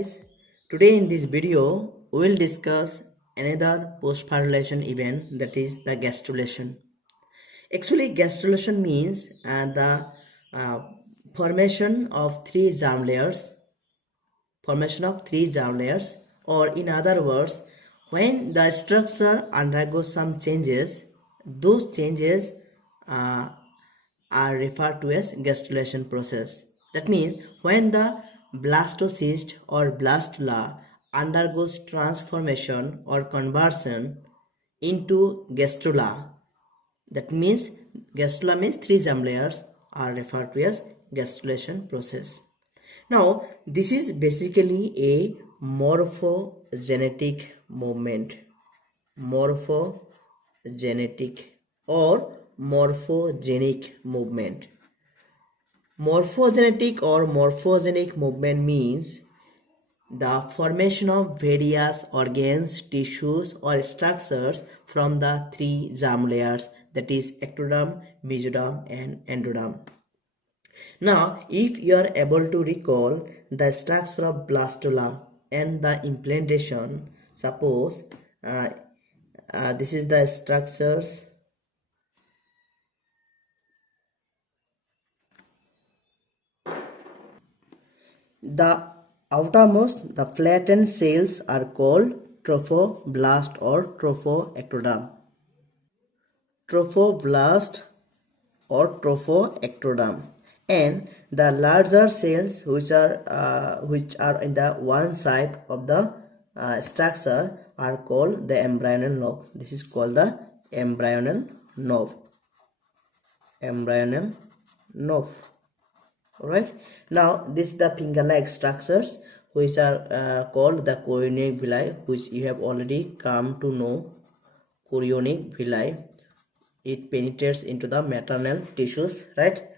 guys, today in this video we will discuss another post-fertilization event, that is the gastrulation. Actually, gastrulation means the uh, formation of three germ layers, or in other words, when the structure undergoes some changes, those changes uh, are referred to as gastrulation process. That means when the blastocyst or blastula undergoes transformation or conversion into gastrula, that means gastrula means three germ layers, are referred to as gastrulation process. Now, this is basically a morphogenetic movement. Morphogenetic or morphogenic movement. Morphogenic movement means the formation of various organs, tissues, or structures from the three germ layers, that is ectoderm, mesoderm, and endoderm. Now, if you are able to recall the structure of blastula and the implantation, suppose this is the structures. The outermost, the flattened cells are called trophoblast or trophoectoderm. Trophoblast or trophoectoderm, and the larger cells which are in the one side of the structure are called the embryonal lobe. This is called the embryonal lobe. Alright, now this is the finger-like structures which are called the chorionic villi, which you have already come to know. Chorionic villi, it penetrates into the maternal tissues, right?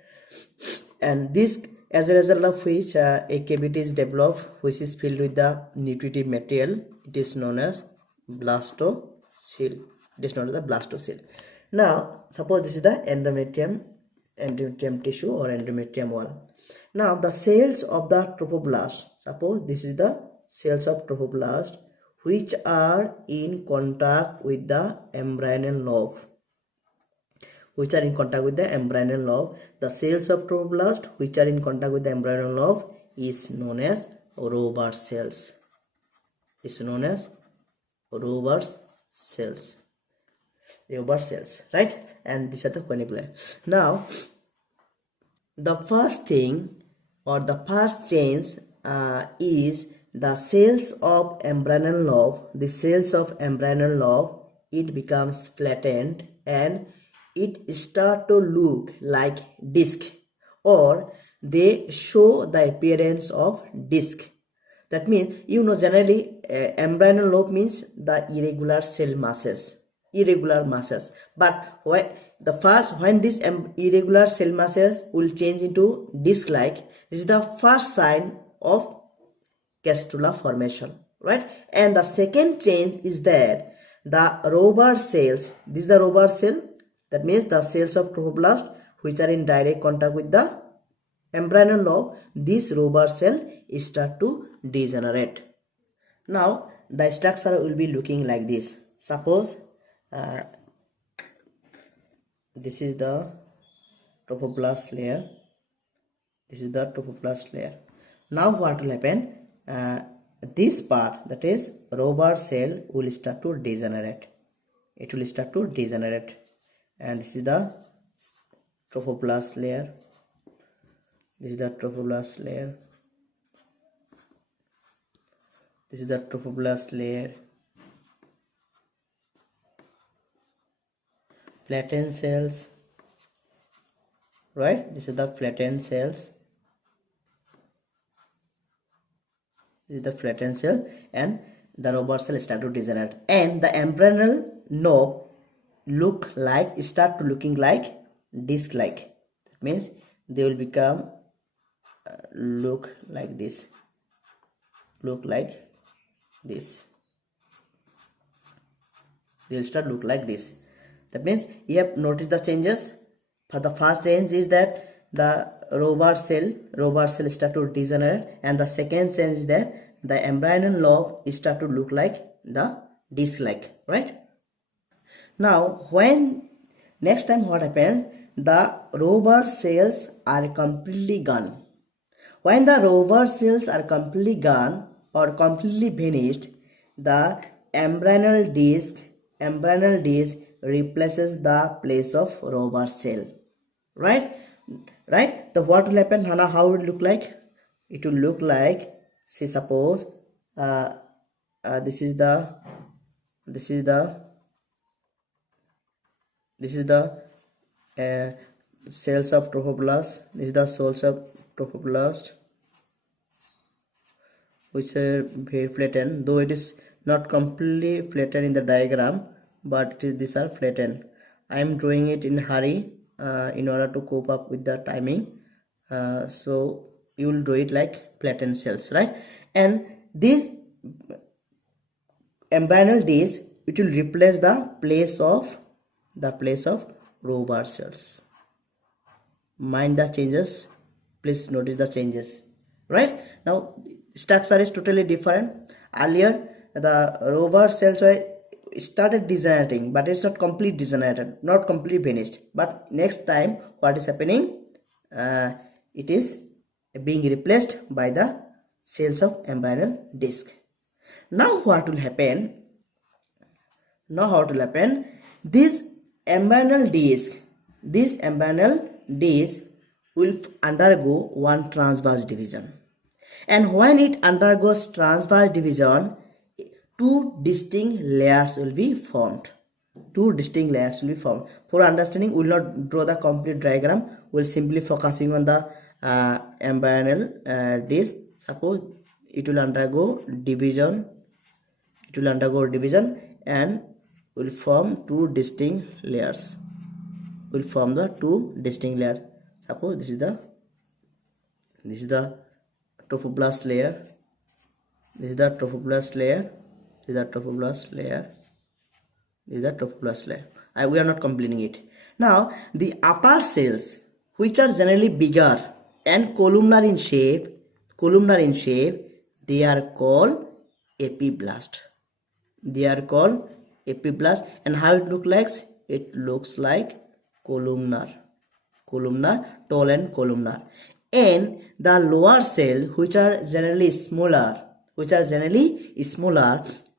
And this, as a result of which a cavity is developed which is filled with the nutritive material. It is known as blastocele. Now suppose this is the endometrium tissue or endometrium wall. Now the cells of the trophoblast, suppose this is the cells of trophoblast which are in contact with the embryonal lobe. The cells of trophoblast which are in contact with the embryonal lobe is known as Rober's cells. Right? And these are the corniculae. Now, the first thing or the first change is the cells of embryonal lobe. The cells of embryonal lobe, it becomes flattened and it start to look like disc, or they show the appearance of disc. That means, generally embryonal lobe means the irregular masses, but when these irregular cell masses will change into disc-like, this is the first sign of gastrula formation, right? And the second change is that the Rober cells, this is the Rober cell, that means the cells of trophoblast which are in direct contact with the embryonal lobe, this Rober cell start to degenerate. Now the structure will be looking like this. Suppose this is the trophoblast layer. Now what will happen? This part, that is Rober cell, will start to degenerate. And this is the trophoblast layer. This is the trophoblast layer. Flattened cells, right? This is the flattened cells. And the Rober cell start to degenerate, and the embryonal lobe start to looking like disc-like. That means they will become look like this. They'll start look like this. That means you have noticed the changes. For the first change is that the Rober cell start to degenerate, and the second change is that the embryonal lobe start to look like the disc-like, right? Now, when next time what happens, the rover cells are completely gone. When the rover cells are completely gone or completely vanished, the embryonal disc replaces the place of rover cell. Right? Right? The what will happen? How it will look like? It will look like, say suppose this is the cells of trophoblast. This is the cells of trophoblast, which are very flattened, though it is not completely flattened in the diagram, but these are flattened. I am drawing it in hurry in order to cope up with the timing. So you will draw it like flattened cells, right? And this embryonal disc, it will replace the place of rover cells. Mind the changes, please notice the changes, right? Now structure is totally different. Earlier the rover cells were started degenerating, but it's not complete degenerated, not completely vanished. But next time what is happening, it is being replaced by the cells of embryonal disc. Now what will happen? This embryonal disc will undergo one transverse division, and when it undergoes transverse division, two distinct layers will be formed. For understanding, we will not draw the complete diagram. We will simply focusing on the embryonal disc. Suppose it will undergo division. And will form two distinct layers. Suppose this is the trophoblast layer. This is the trophoblast layer. We are not completing it. Now the upper cells, which are generally bigger and columnar in shape, they are called epiblast. And how it looks like? It looks like columnar, tall and columnar. And the lower cell, which are generally smaller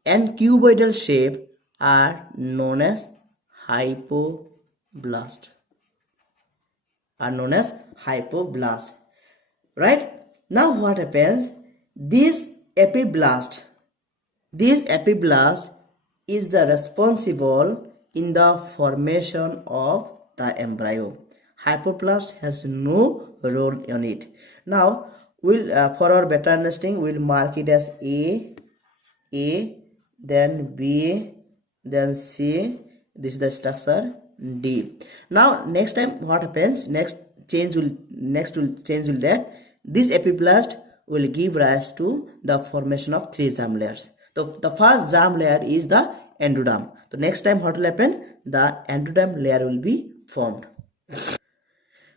and cuboidal shape, are known as hypoblast. Right? Now what happens? This epiblast is the responsible in the formation of the embryo. Hypoblast has no role in it. Now we'll for our better understanding, we'll mark it as A, then B, then C. This is the structure D. Now next time what happens? Next change will that this epiblast will give rise to the formation of three germ layers. The first germ layer is the endoderm. So next time what will happen? The endoderm layer will be formed.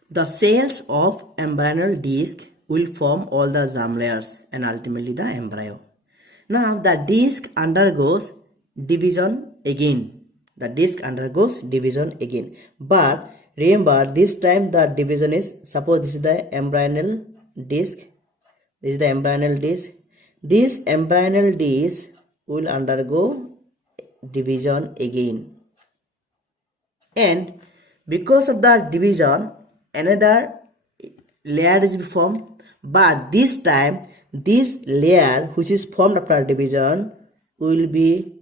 The cells of embryonal disc will form all the germ layers and ultimately the embryo. Now the disc undergoes division again. But remember, this time the division is, suppose this is the embryonal disc. This embryonal disc will undergo division again, and because of the division another layer is formed, but this time this layer which is formed after division will be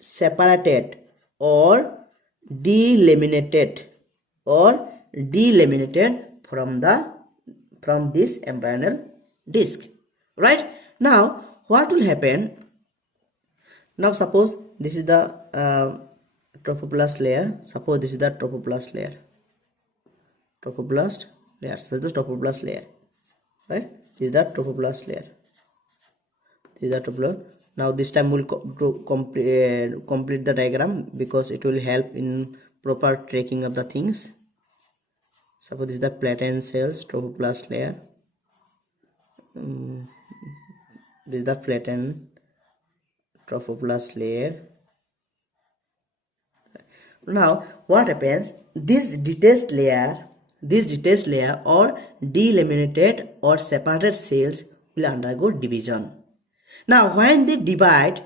separated or delaminated from this embryonal disc. Right? Now what will happen? Now suppose this is the trophoblast layer. So this is the trophoblast layer. Right? This is the trophoblast layer. Now this time we'll complete the diagram because it will help in proper tracking of the things. Suppose this is the platen cells, trophoblast layer. This is the flattened trophoblast layer. Now what happens? This detached layer or delaminated or separated cells will undergo division. Now when they divide,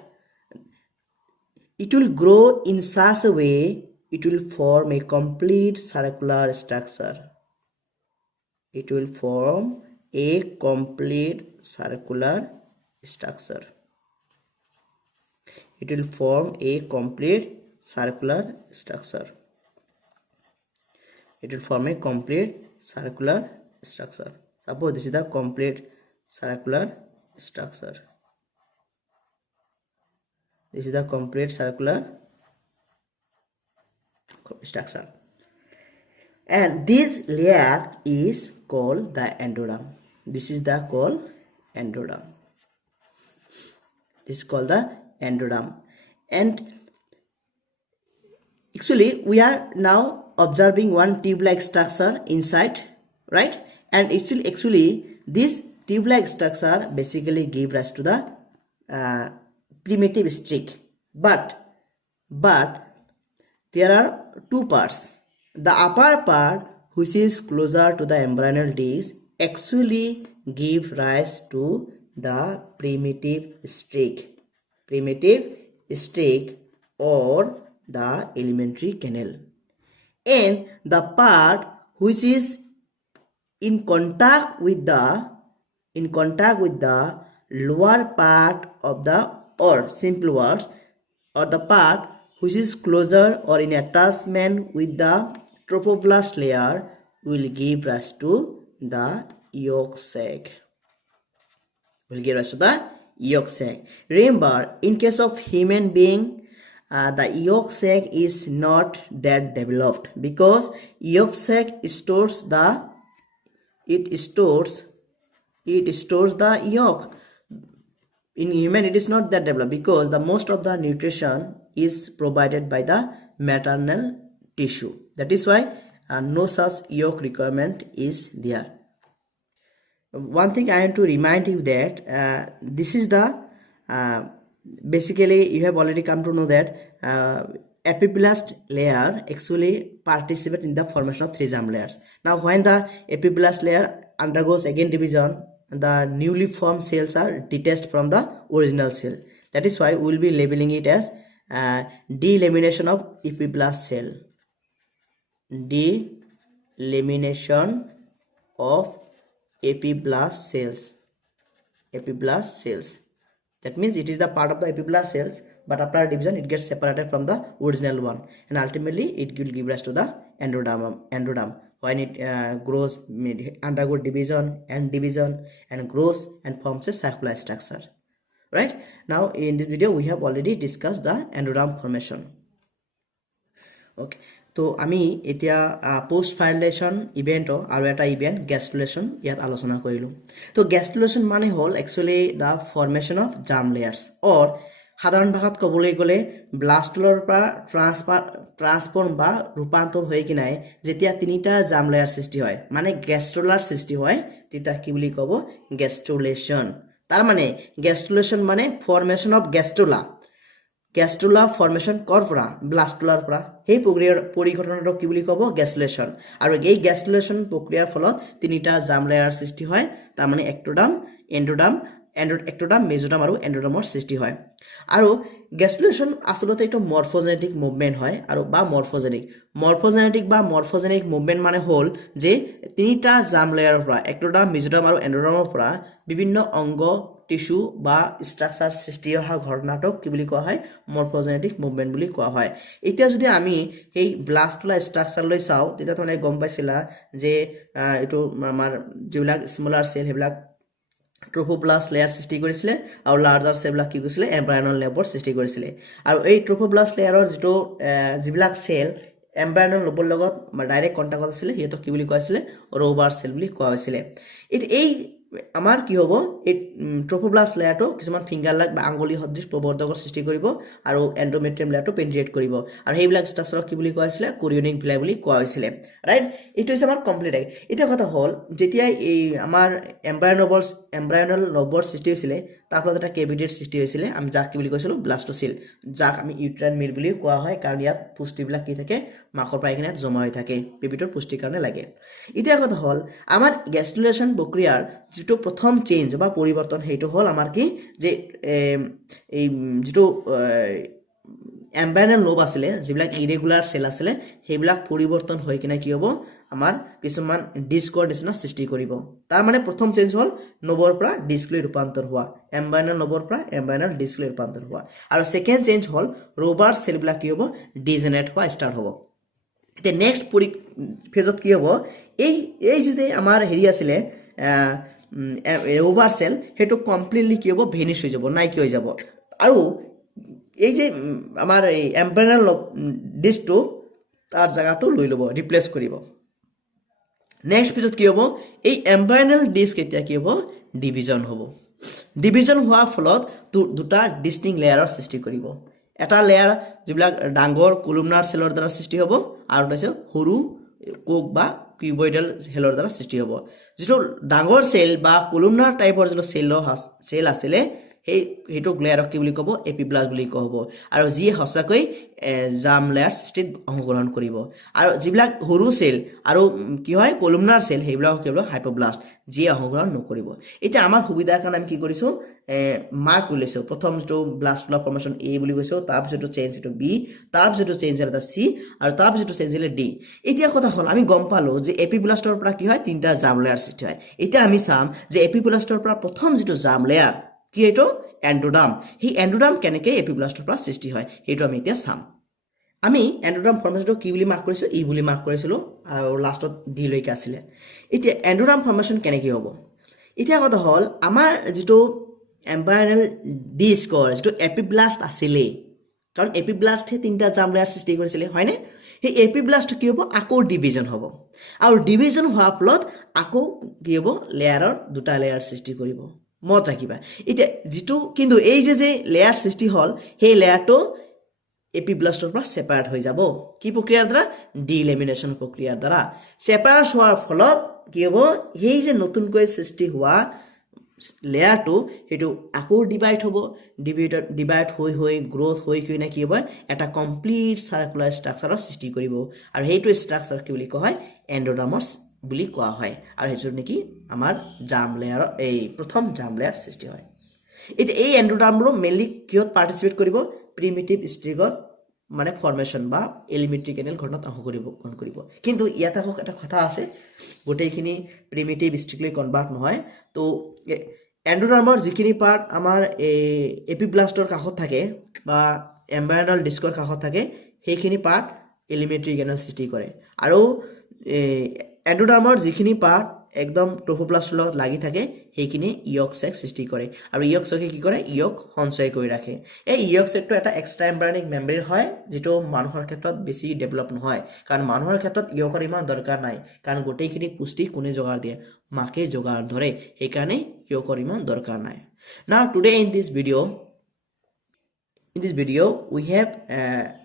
it will grow in such a way it will form a complete circular structure. It will form a complete circular structure. It will form a complete circular structure. It will form a complete circular structure. Suppose this is the complete circular structure. This is the complete circular structure. And this layer is called the endoderm. This is the called endoderm. This is called the endoderm. And actually we are now observing one tube-like structure inside, right? And actually this tube-like structure basically gives rise to the primitive streak. But there are two parts. The upper part, which is closer to the embryonal disc, actually give rise to the primitive streak or the alimentary canal. And the part which is in contact with the lower part of the, or simple words, or the part which is closer or in attachment with the trophoblast layer will give rise to the yolk sac. Remember, in case of human being, the yolk sac is not that developed, because yolk sac stores the yolk. In human it is not that developed, because the most of the nutrition is provided by the maternal tissue. That is why no such yolk requirement is there. One thing I want to remind you that this is the basically you have already come to know that epiblast layer actually participate in the formation of 3 germ layers. Now when the epiblast layer undergoes again division, the newly formed cells are detached from the original cell. That is why we will be labeling it as delamination of epiblast cell. Delamination of epiblast cells. That means it is the part of the epiblast cells, but after division it gets separated from the original one, and ultimately it will give rise to the endoderm. When it grows, undergo division and grows and forms a circular structure. Right? Now in this video we have already discussed the endoderm formation. Okay. তো আমি এতিয়া post ফাইলেশন event আৰু এটা event গ্যাস্ট্ৰুলেশন ইয়াত আলোচনা কৰিলো। তো gastrulation মানে হল actually the formation of germ layers, or সাধারণ ভাষাত কবলৈ গলে ব্লাস্টুলৰ পৰা ট্রান্সফর্ম বা ৰূপান্তৰ হৈ কিনাই যেতিয়া 3টা জার্ম লেয়ার সৃষ্টি হয়, মানে গ্যাস্ট্ৰুলাৰ সৃষ্টি হয়, তেতিয়া কি বুলি ক'ব? গ্যাস্ট্ৰুলেশন। তাৰ মানে গ্যাস্ট্ৰুলেশন মানে ফর্মেশন অফ গ্যাস্ট্ৰুলা ফর্মেশন কৰ পৰা? ব্লাস্টুলাৰ পৰা। সেই পৰিঘটনাটো কি বুলি ক'ব? গ্যাস্ট্ৰুলেশন। আৰু এই গ্যাস্ট্ৰুলেশন প্ৰক্ৰিয়াৰ ফলত 3টা জার্ম লেয়াৰ সৃষ্টি হয়, তাৰ মানে এক্টোডাৰ্ম, এক্টোডাৰ্ম, মেজোডাৰ্ম আৰু এন্ডোডাৰ্মৰ সৃষ্টি হয়। আৰু গ্যাস্ট্ৰুলেশন আসলতে এটা মরফোজেনেটিক মুভমেন্ট হয়, আৰু বা মরফোজেনেটিক মুভমেন্ট মানে হল যে 3টা জার্ম লেয়াৰৰ পৰা, এক্টোডাৰ্ম, মেজোডাৰ্ম আৰু এন্ডোডাৰ্মৰ পৰা বিভিন্ন অংগ, টিস্যু বা স্ট্রাকচার সৃষ্টি অহা ঘটনাটোক কি বুলি কোৱা হয়? মরফোজেনেটিক মুভমেন্ট বুলি কোৱা হয়। এতিয়া যদি আমি এই ব্লাস্টুলা স্ট্রাকচাৰলৈ চাওঁ, তেতিয়া তোমলোকে গম পাইছিলা যে এইটো আমাৰ যিবিলাক স্মলাৰ সেল সেইবিলাক ট্ৰোফোব্লাষ্ট লেয়াৰ সৃষ্টি কৰিছিলে, আৰু লাৰ্জাৰ সেলবিলাক কি কৰিছিলে? এম্ব্ৰায়নল লেয়াৰ সৃষ্টি কৰিছিলে। আৰু এই ট্ৰোফোব্লাষ্ট লেয়াৰৰ যিবিলাক সেল এম্ব্ৰায়নল লোবৰ লগত ডাইৰেক্ট কণ্টেক্টত আছিলে, সিহঁতক কি বুলি কোৱা হৈছিলে? ৰ'বাৰ সেল বুলি কোৱা হৈছিলে। এই আমাৰ কি হ'ব? এই ট্ৰোফোব্লাষ্ট লেয়াৰটো কিছুমান ফিংগাৰ লাইক বা আঙুলি সদৃশ প্ৰবৰ্ধকৰ সৃষ্টি কৰিব, আৰু এণ্ডোমেট্ৰিয়াম লেয়াৰটো পেনিট্ৰেট কৰিব, আৰু সেইবিলাক ষ্ট্ৰাকচাৰক কি বুলি কোৱা হৈছিলে? কোৰিয়নিক ভিলাই বুলি কোৱা হৈছিলে। ৰাইট? এইটো হৈছে আমাৰ কমপ্লিট। এতিয়া কথা হ'ল, যেতিয়া এই আমাৰ এম্ব্ৰায়নল লবৰ সৃষ্টি হৈছিলে, তাৰ ফলত এটা কেভিটিৰ সৃষ্টি হৈছিলে আমি যাক কি বুলি কৈছিলো ব্লাস্টোসিল যাক আমি ইউট্ৰাইন মিল বুলি কোৱা হয় কাৰণ ইয়াত পুষ্টিবিলাক কি থাকে মাকৰ পায়খানাত জমা হৈ থাকে বেবিটোৰ পুষ্টিৰ কাৰণে লাগে এতিয়া কথা হল আমাৰ গ্যাস্ট্ৰুলেশন প্ৰক্ৰিয়াৰ যেটো প্ৰথম চেঞ্জ বা পৰিৱৰ্তন হেইটো হল আমাৰ কি যে এই যেটো এমব্রাইনাল লোব আছিলে যিবিলাক ইৰেগুলাৰ সেল আছিলে হেইবিলাক পৰিৱৰ্তন হৈ কিনে কি হ'ব আমাৰ কিছুমান ডিস্কৰ নিচিনা সৃষ্টি কৰিব তাৰ মানে প্ৰথম চেঞ্জ হল নোবৰ পৰা ডিস্কলৈ ৰূপান্তৰ হোৱা এমব্রাইনাল নোবৰ পৰা এমব্রাইনাল ডিস্কলৈ ৰূপান্তৰ হোৱা আৰু সেকেন্ড চেঞ্জ হল ৰবাৰ সেলবিলাক কি হ'ব ডিজেনাৰেট হোৱা ষ্টাৰ্ট হ'ব তে নেক্সট ফেজত কি হ'ব এই যে আমাৰ হেৰি আছিলে ৰবাৰ সেল হেটো কমপ্লিটলি কি হ'ব ভেনিশ হৈ যাব নাই কি হৈ যাব আৰু এই যে আমাৰ এই এমব্রাইনাল ডিস্কটো তাৰ জায়গাটো লৈ লব ৰিপ্লেস কৰিব নেক্সট পিছত কি হ'ব এই এমব্রাইনাল ডিস্ক এতিয়া কি হ'ব ডিভিজন হ'ব ডিভিজন হোৱাৰ ফলত দুটা ডিস্টিংক্ট লেয়াৰৰ সৃষ্টি কৰিব এটা লেয়াৰ যিবিলাক ডাঙৰ কলুমনাৰ সেলৰ দ্বাৰা সৃষ্টি হ'ব আৰু এটা সৰু কোক বা কিউবয়েডাল সেলৰ দ্বাৰা সৃষ্টি হ'ব যেটো ডাঙৰ সেল বা কলুমনাৰ টাইপৰ যেটো সেল আছিলে হেইটো লেয়াৰক কি বুলি ক'ব এপিব্লাষ্ট বুলি কোৱা হ'ব আৰু যি হসাকৈ জাম লেয়াৰ সৃষ্টিত অংশগ্ৰহণ কৰিব আৰু যিবিলাক সৰু সেল আৰু কি হয় কলুমনাৰ সেল হেইবিলাক কেৱল হাইপোব্লাষ্ট যি অংশগ্ৰহণ নকৰিব এতিয়া আমাৰ সুবিধাৰ কাৰণে আমি কি কৰিছো মাৰ্ক উলিয়াইছো প্ৰথম যেটো ব্লাষ্ট ফৰ্মেশন এ বুলি কৈছো তাৰ পিছতো চেঞ্জ এটো বি তাৰ পিছতো চেঞ্জ এটা সি আৰু তাৰ পিছতো চেঞ্জ হলে ডি এতিয়া কথা হল আমি গম পালো যে এপিব্লাষ্টৰ পৰা কি হয় তিনটা জাম লেয়াৰ সৃষ্টি হয় এতিয়া আমি চাম যে এপিব্লাষ্টৰ পৰা প্ৰথম যেটো জাম লেয়াৰ কি এটো এন্ডোডাৰ্ম হি এন্ডোডাৰ্ম কেনেকৈ এপিব্লাষ্টৰ পৰা সৃষ্টি হয় হেটো আমি এতিয়া চাম আমি এন্ডোডাৰ্ম ফৰ্মেশনটো কি বুলি মাৰ্ক কৰিছো ই বুলি মাৰ্ক কৰিছিলো আৰু লাষ্টত ডি লৈকে আছিলে এতিয়া এন্ডোডাৰ্ম ফৰ্মেশন কেনেকৈ হ'ব এতিয়া কথা হল আমাৰ যেটো এমব্রাইনাল ডিস্কৰ যেটো এপিব্লাষ্ট আছিলে কাৰণ এপিব্লাষ্টে তিনটা জাম লেয়াৰ সৃষ্টি কৰিছিলে হয়নে এই এপিব্লাষ্ট কি হ'ব আকৌ ডিভিজন হ'ব আৰু ডিভিজন হোৱাৰ ফলত আকৌ কি হ'ব লেয়াৰৰ দুটা লেয়াৰ সৃষ্টি কৰিব মত ৰাখিবা এতিয়া যেটো কিন্তু এই যে লেয়াৰ সৃষ্টি হল সেই লেয়াৰটো এপিব্লাষ্টৰ পৰা সেপাৰেট হৈ যাব কি প্ৰক্ৰিয়াৰ দ্বাৰা ডিলেমিনেশন প্ৰক্ৰিয়াৰ দ্বাৰা সেপাৰেট হোৱাৰ ফলত কি হ'ব সেই যে নতুনকৈ সৃষ্টি হোৱা লেয়াৰটো হেটো আকৌ ডিভাইড হ'ব ডিভাইড হৈ গ্ৰোথ হৈ কিনে কি হ'ব এটা কমপ্লিট সাৰ্কুলাৰ ষ্ট্ৰাকচাৰৰ সৃষ্টি কৰিব আৰু হেটো ষ্ট্ৰাকচাৰ কি বুলি কোৱা হয় এন্ডোডাৰ্মছ বুলি কোৱা হয় আৰু হেটো নেকি আমাৰ জাম লেয়াৰ এই প্ৰথম জাম লেয়াৰ সৃষ্টি হয় এতিয়া এই এন্ডোডাৰ্মটো মেইনলি কিহত পাৰ্টিসিপেট কৰিব প্ৰিমিটিভ ষ্ট্ৰিগত মানে ফৰ্মেশন বা এলিমেন্টাৰী কেনেল ঘটনাত অংশগ্ৰহণ কৰিব কিন্তু ইয়াত এটা কথা আছে গোটেইখিনি প্ৰিমিটিভ ষ্ট্ৰিগলৈ কনভাৰ্ট নহয় তো এন্ডোডাৰ্মৰ যিখিনি পাৰ্ট আমাৰ এপিব্লাষ্টৰ কাষত থাকে বা এমব্রাইনাল ডিস্কৰ কাষত থাকে সেইখিনি পাৰ্ট এলিমেন্টাৰী কেনেল সৃষ্টি কৰে আৰু এন্ডোডাৰ্মৰ যিখিনি পাৰ্ট একদম ট্ৰোফোপ্লাষ্টৰ লগত লাগি থাকে সেইখিনি ইয়ক সেক সৃষ্টি কৰে আৰু ইয়ক সেকে কি কৰে ইয়ক সঞ্চয় কৰি ৰাখে এই ইয়ক সেকটো এটা এক্সট্ৰা এমব্রাইনিক মেমব্ৰেন হয় যেটো মানুহৰ ক্ষেত্ৰত বেছি ডেভেলপ নহয় কাৰণ মানুহৰ ক্ষেত্ৰত ইয়কৰ ইমান দৰকাৰ নাই কাৰণ গোটেইখিনি পুষ্টি কোনে যোগাৰ দিয়ে মাকে যোগাৰ ধৰে এই কাৰণে ইয়কৰ ইমান দৰকাৰ নাই now today in this video we have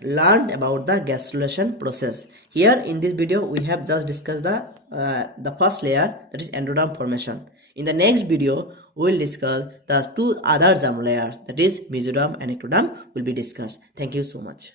learned about the gastrulation process here in this video we have just discussed the first layer that is endoderm formation in the next video we will discuss the two other germ layers that is mesoderm and ectoderm will be discussed thank you so much